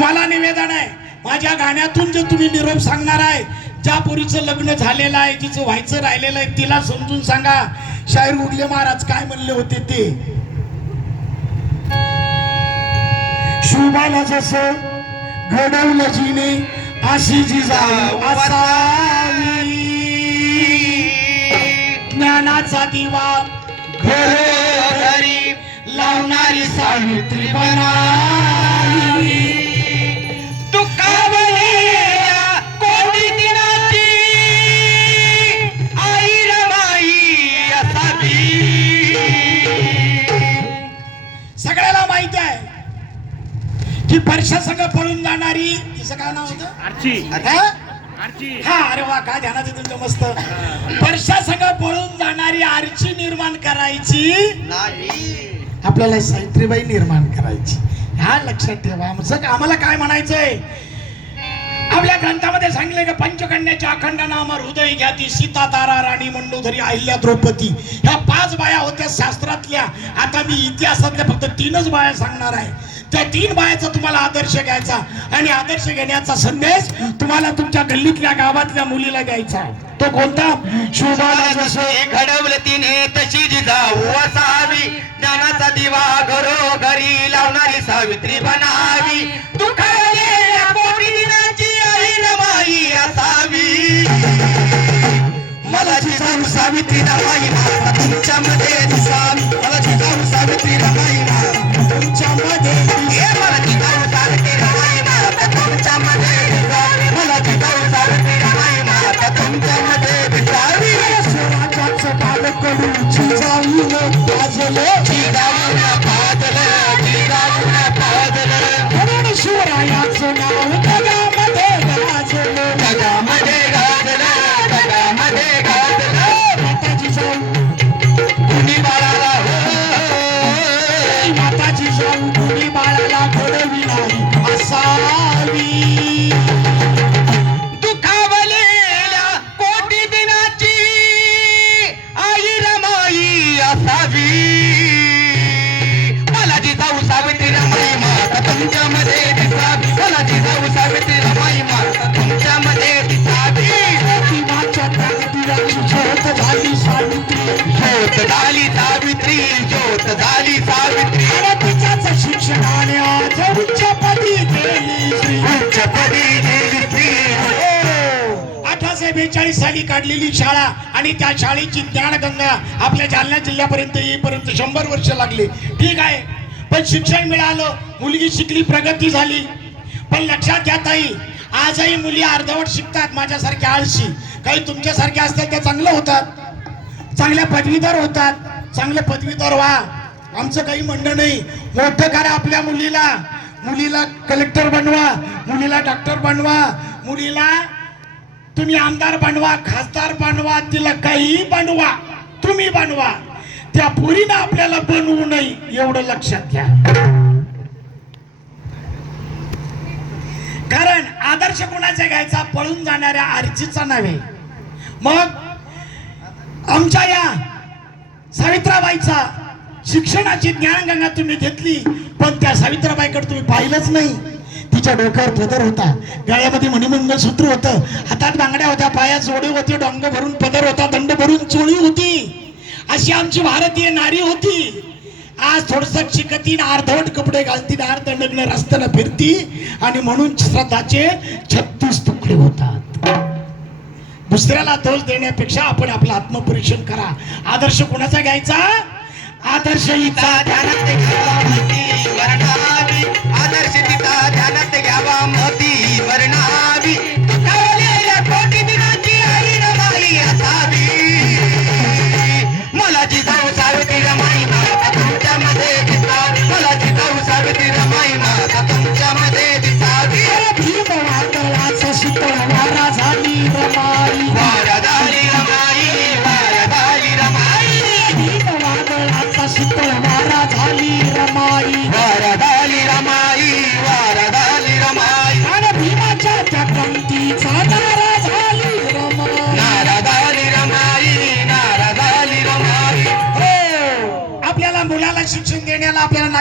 तुम्हाला निवेदन आहे माझ्या गाण्यातून जे तुम्ही निरोप सांगणार आहे ज्या पोरीचं लग्न झालेलं आहे जिचं व्हायचं राहिलेलं आहे तिला समजून सांगा. शाहीर उडले महाराज काय म्हणले होते ते? शुभाला जसं घडवलं जिने अशी जी ज्ञानाचा दिवा घरोघरी लावणारी सावित्री बना की परशा संघ पळून जाणारी. तिचं काय नाव होतं? आरची. हा? आरची. हा अरे वा काय ध्यानात तुमचं मस्त. परशा संघ पळून जाणारी आरची निर्माण करायची. नाही. आपल्याला सावित्रीबाई निर्माण करायची. ह्या लक्षात ठेवा. आमचं आम्हाला काय म्हणायचंय? आपल्या ग्रंथामध्ये सांगितलंय की पंचकन्याच्या अखंड नाम हृदय घ्याती सीता तारा राणी मंडोधरी अहिल्या द्रौपदी. ह्या पाच बाया होत्या शास्त्रातल्या. आता मी इतिहासातल्या फक्त तीनच बाया सांगणार आहे. त्या तीन बायाचा तुम्हाला आदर्श घ्यायचा आणि आदर्श घेण्याचा संदेश तुम्हाला तुमच्या गल्लीतल्या गावातल्या मुलीला द्यायचा तो कोणता? शोभाला जसं घडवलं तिने तशी जिजाऊ असावी ज्ञानाचा दिवा घरोघरी लावणारी सावित्री बनावी. तू असावी. मला जिजाऊ सावित्री माता तुमच्यामध्ये दिसावी नाही बेचाळीस साली काढलेली शाळा आणि त्या शाळेची ज्ञानगंगा आपल्या जालना जिल्ह्यापर्यंत येईपर्यंत शंभर वर्ष लागले. ठीक आहे. पण शिक्षण मिळालं. मुलगी शिकली प्रगती झाली. पण लक्षात घ्या ताई आजही मुली अर्धवट शिकतात माझ्यासारख्या आळशी. काही तुमच्यासारख्या असतात त्या चांगलं होतात. चांगल्या पदवीधर होतात. चांगले पदवीधर व्हा. आमचं काही म्हणणं नाही. मोठं करा आपल्या मुलीला. मुलीला कलेक्टर बनवा. मुलीला डॉक्टर बनवा. मुलीला तुम्ही आमदार बनवा खासदार बनवा तिला काही बनवा तुम्ही बनवा. त्या पुरीनं आपल्याला बनवू नये एवढं लक्षात घ्या. कारण आदर्श कोणाचा घ्यायचा? पळून जाणाऱ्या आर्जीचा नव्हे. मग आमच्या या सावित्राबाईचा शिक्षणाची ज्ञानगंगा तुम्ही घेतली पण त्या सावित्राबाईकडे तुम्ही पाहिलंच नाही. तिच्या डोक्यावर पदर होता. गळ्यामध्ये मणिमंगलसूत्र होतं. हातात बांगड्या होत्या पायात जोडे होते डोंग भरून पदर होता दंड भरून चोळी होती. अशी आमची भारतीय नारी होती. आज थोडस शिकतीन अर्धवट कपडे घालतीन अर्ध नग्न रस्त्याला फिरती आणि म्हणून श्रद्धाचे छत्तीस तुकडे होतात. दुसऱ्याला दोष देण्यापेक्षा आपण आपलं आत्मपरीक्षण करा. आदर्श कोणाचा घ्यायचा? आदर्श हिता ध्यानात आदर्श तिचा ध्यानात घ्यावा मती वर्णावी.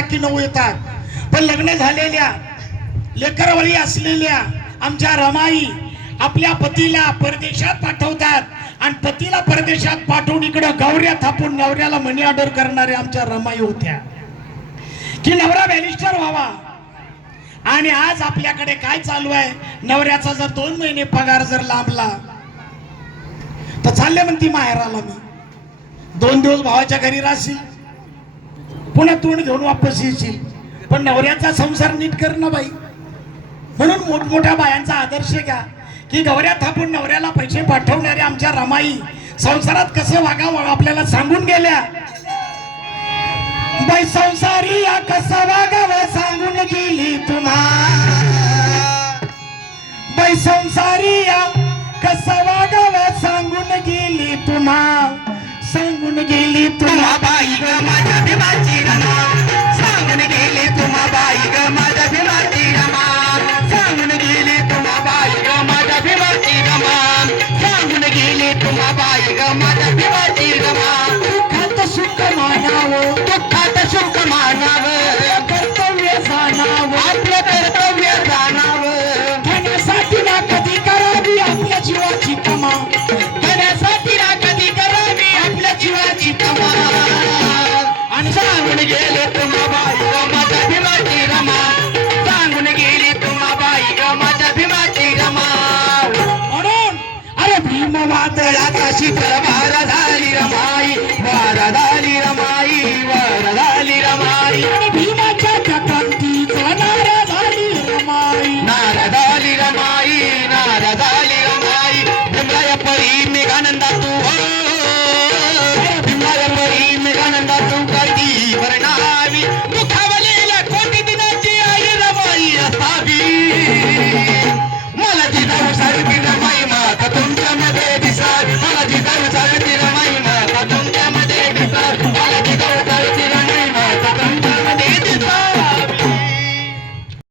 आपल्याला नऊ येतात. पण लग्न झालेल्या लेकरवळी असलेल्या आमच्या रमाई आपल्या पतीला परदेशात पाठवतात. आणि पतीला परदेशात पाठवून इकडं गौऱ्या थापून नवऱ्याला मनी ऑर्डर करणाऱ्या आमच्या रमाई होत्या. की नवरा बॅरिस्टर व्हावा. आणि आज आपल्याकडे काय चालू आहे? नवऱ्याचा जर दोन महिने पगार जर लांबला तर चालले म्हणती माहेराला मी. दोन दिवस भावाच्या घरी राहशील. पुन्हा तोंड घेऊन वापस येशील. पण नवऱ्याचा संसार नीट कर ना बाई. म्हणून मोठमोठ्या बायांचा आदर्श घ्या. की गौऱ्या थापून नवऱ्याला पैसे पाठवणाऱ्या आमच्या रमाई संसारात कसं वागावं आपल्याला सांगून गेल्या. बाई संसारी या कसं वागावं सांगून गेली तुम्हा. बाई संसारी या कसं वागावं सांगून गेली तुम्हा. तुम्हा बाई ग माझ्या देवाची रमा सांगून गेले तुम्हा बाई ग माझ्या देवाची रमा सांगून गेले तुम्हा बाई ग माझ्या देवाची रमा सांगून गेले तुम्हा बाई ग माझ्या मात्र या काशी परम